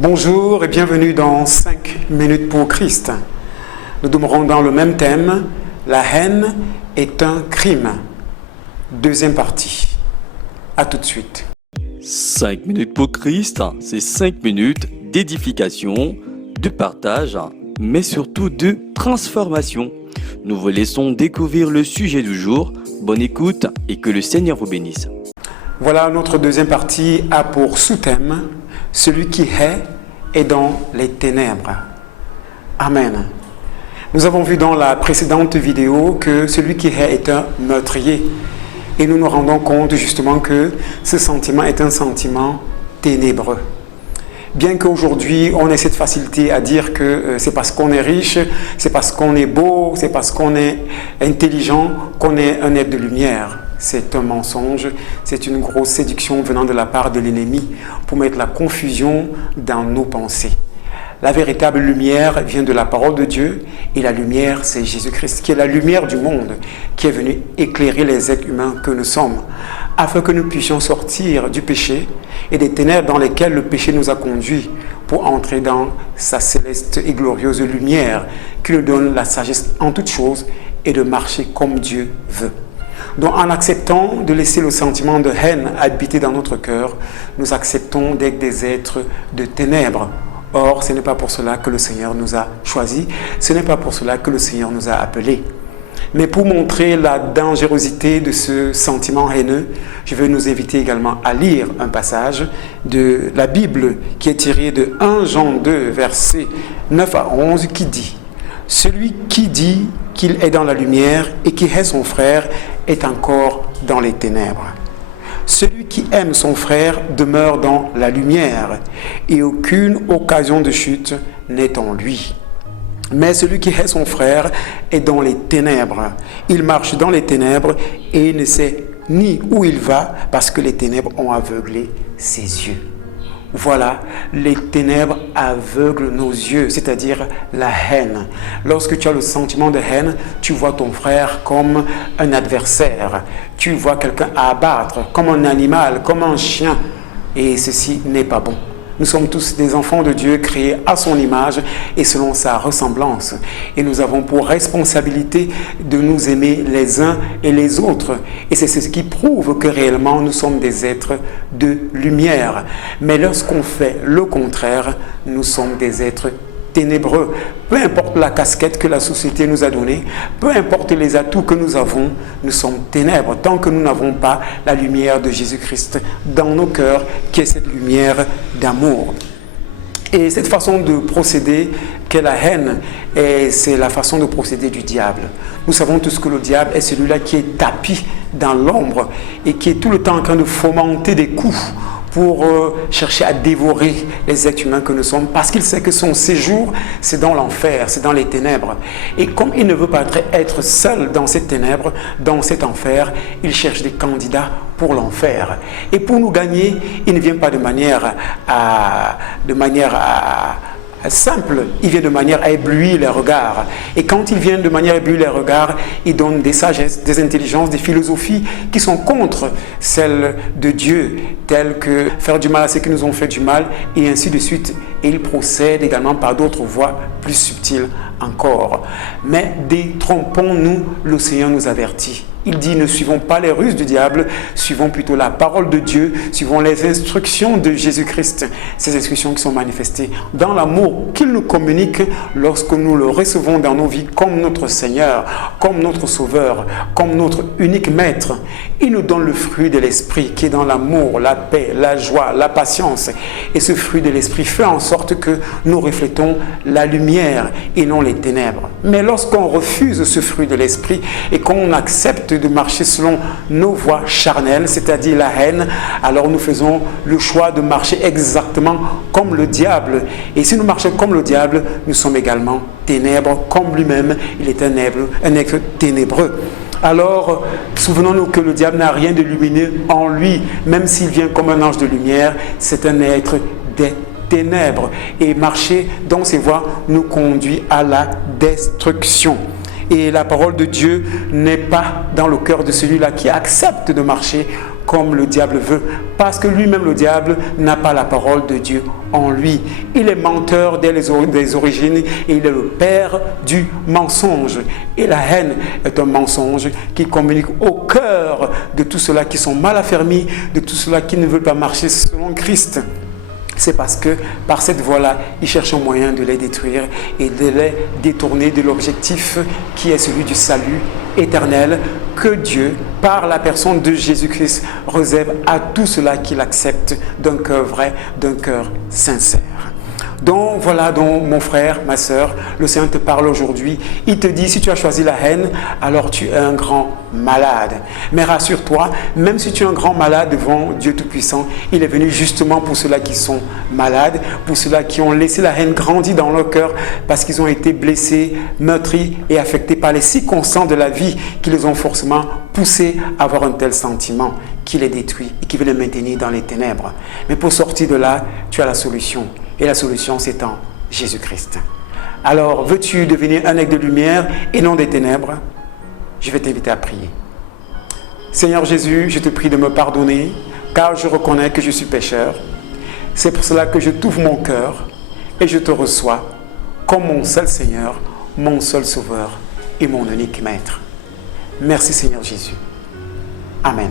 Bonjour et bienvenue dans 5 minutes pour Christ. Nous demeurons dans le même thème, la haine est un crime. Deuxième partie. À tout de suite. 5 minutes pour Christ, c'est 5 minutes d'édification, de partage, mais surtout de transformation. Nous vous laissons découvrir le sujet du jour. Bonne écoute et que le Seigneur vous bénisse. Voilà, notre deuxième partie a pour sous-thème « Celui qui est dans les ténèbres ». Amen. Nous avons vu dans la précédente vidéo que celui qui est un meurtrier. Et nous nous rendons compte justement que ce sentiment est un sentiment ténébreux. Bien qu'aujourd'hui, on ait cette facilité à dire que c'est parce qu'on est riche, c'est parce qu'on est beau, c'est parce qu'on est intelligent, qu'on est un être de lumière. C'est un mensonge, c'est une grosse séduction venant de la part de l'ennemi pour mettre la confusion dans nos pensées. La véritable lumière vient de la parole de Dieu et la lumière, c'est Jésus-Christ, qui est la lumière du monde, qui est venu éclairer les êtres humains que nous sommes, afin que nous puissions sortir du péché et des ténèbres dans lesquelles le péché nous a conduits pour entrer dans sa céleste et glorieuse lumière qui nous donne la sagesse en toutes choses et de marcher comme Dieu veut. Donc en acceptant de laisser le sentiment de haine habiter dans notre cœur, nous acceptons d'être des êtres de ténèbres. Or, ce n'est pas pour cela que le Seigneur nous a choisis, ce n'est pas pour cela que le Seigneur nous a appelés. Mais pour montrer la dangerosité de ce sentiment haineux, je vais nous inviter également à lire un passage de la Bible qui est tiré de 1 Jean 2, versets 9 à 11, qui dit « Celui qui dit qu'il est dans la lumière et qui hait son frère est encore dans les ténèbres. Celui qui aime son frère demeure dans la lumière et aucune occasion de chute n'est en lui. Mais celui qui hait son frère est dans les ténèbres. Il marche dans les ténèbres et ne sait ni où il va parce que les ténèbres ont aveuglé ses yeux. » Voilà, les ténèbres aveuglent nos yeux, c'est-à-dire la haine. Lorsque tu as le sentiment de haine, tu vois ton frère comme un adversaire. Tu vois quelqu'un à abattre, comme un animal, comme un chien. Et ceci n'est pas bon. Nous sommes tous des enfants de Dieu créés à son image et selon sa ressemblance. Et nous avons pour responsabilité de nous aimer les uns et les autres. Et c'est ce qui prouve que réellement nous sommes des êtres de lumière. Mais lorsqu'on fait le contraire, nous sommes des êtres ténébreux. Peu importe la casquette que la société nous a donnée, peu importe les atouts que nous avons, nous sommes ténèbres tant que nous n'avons pas la lumière de Jésus-Christ dans nos cœurs, qui est cette lumière d'amour. Et cette façon de procéder qu'est la haine, c'est la façon de procéder du diable. Nous savons tous que le diable est celui-là qui est tapi dans l'ombre et qui est tout le temps en train de fomenter des coups pour chercher à dévorer les êtres humains que nous sommes, parce qu'il sait que son séjour, c'est dans l'enfer, c'est dans les ténèbres. Et comme il ne veut pas être seul dans ces ténèbres, dans cet enfer, il cherche des candidats pour l'enfer. Et pour nous gagner, il ne vient pas de manière simple, il vient de manière à éblouir les regards. Et quand il vient de manière à éblouir les regards, il donne des sagesses, des intelligences, des philosophies qui sont contre celles de Dieu, telles que faire du mal à ceux qui nous ont fait du mal, et ainsi de suite. Et il procède également par d'autres voies plus subtiles encore. Mais détrompons-nous, le Seigneur nous avertit. Il dit, ne suivons pas les ruses du diable, suivons plutôt la parole de Dieu, suivons les instructions de Jésus-Christ. Ces instructions qui sont manifestées dans l'amour qu'il nous communique lorsque nous le recevons dans nos vies comme notre Seigneur, comme notre Sauveur, comme notre unique Maître. Il nous donne le fruit de l'Esprit qui est dans l'amour, la paix, la joie, la patience. Et ce fruit de l'Esprit fait en sorte que nous reflétons la lumière et non les ténèbres. Mais lorsqu'on refuse ce fruit de l'Esprit et qu'on accepte de marcher selon nos voies charnelles, c'est-à-dire la haine, alors nous faisons le choix de marcher exactement comme le diable. Et si nous marchons comme le diable, nous sommes également ténèbres, comme lui-même, il est un être ténébreux. Alors, souvenons-nous que le diable n'a rien de lumineux en lui, même s'il vient comme un ange de lumière, c'est un être des ténèbres. Et marcher dans ses voies nous conduit à la destruction. Et la parole de Dieu n'est pas dans le cœur de celui-là qui accepte de marcher comme le diable veut, parce que lui-même, le diable, n'a pas la parole de Dieu en lui. Il est menteur dès les origines et il est le père du mensonge. Et la haine est un mensonge qui communique au cœur de tous ceux-là qui sont mal affermis, de tous ceux-là qui ne veulent pas marcher selon Christ. C'est parce que par cette voie-là, il cherche un moyen de les détruire et de les détourner de l'objectif qui est celui du salut éternel que Dieu, par la personne de Jésus-Christ, réserve à tous ceux-là qui l'acceptent d'un cœur vrai, d'un cœur sincère. Donc voilà, donc mon frère, ma soeur, le Seigneur te parle aujourd'hui. Il te dit, si tu as choisi la haine, alors tu es un grand malade. Mais rassure-toi, même si tu es un grand malade devant Dieu Tout-Puissant, il est venu justement pour ceux-là qui sont malades, pour ceux-là qui ont laissé la haine grandir dans leur cœur parce qu'ils ont été blessés, meurtris et affectés par les circonstances de la vie qui les ont forcément poussés à avoir un tel sentiment qui les détruit et qui veut les maintenir dans les ténèbres. Mais pour sortir de là, tu as la solution. Et la solution, c'est en Jésus-Christ. Alors, veux-tu devenir un aigle de lumière et non des ténèbres? Je vais t'inviter à prier. Seigneur Jésus, je te prie de me pardonner, car je reconnais que je suis pécheur. C'est pour cela que je t'ouvre mon cœur et je te reçois comme mon seul Seigneur, mon seul Sauveur et mon unique Maître. Merci Seigneur Jésus. Amen.